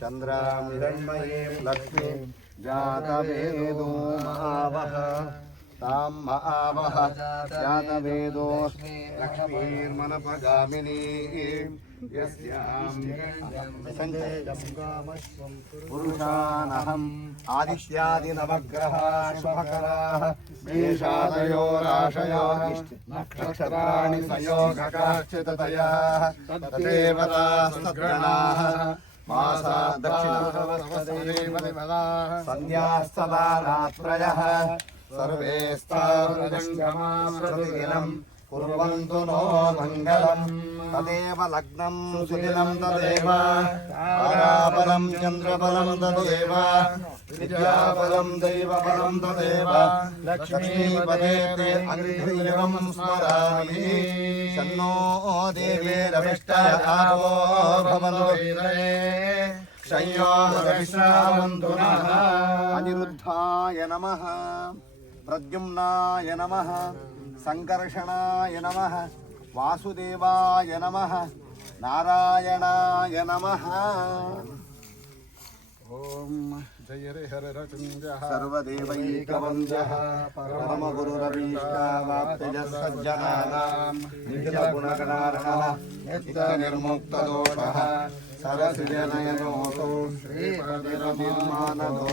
चंद्रां हिरण्मयीं लक्ष्मीं जातवेदो महावः तां महावः जातवेदो लक्ष्मीर्मनपगामिनीं यस्यां पुरुषानहम् आदित्यादिनवग्रहाः शुभकराः मेषादयो राशयो नक्षत्राणि संयोगकाश्चिततयाः तदेवतास्तद्गणाः मासा दक्षिणः सन्ध्यास्तदा रात्रयः सर्वे प्रतिदिनं कुर्वन्तु नो मङ्गलम् तदेव लग्नं सुदिनं तदेव ताराबलं चन्द्रबलं तदेव विद्याबलं दैवबलं तदेव लक्ष्मीपदे ते अग्निदेवं स्मरामि शन्नो देवीरविष्टयावो भवन्तु संयोगविश्रावन्तु नः अनिरुद्धाय नमः प्रद्युम्नाय नमः संकर्षणाय नमः वासुदेवाय नमः नारायणाय नमः ओम जय हरिहरचन्द्रः सर्वदेवैकवन्द्यः परमगुरुरभीष्टावाप्तयः सज्जनानां निखिलगुणगणार्हः नित्यनिर्मुक्तदोषः सरसिजनयनोऽसौ श्रीपतिर्निर्माणदो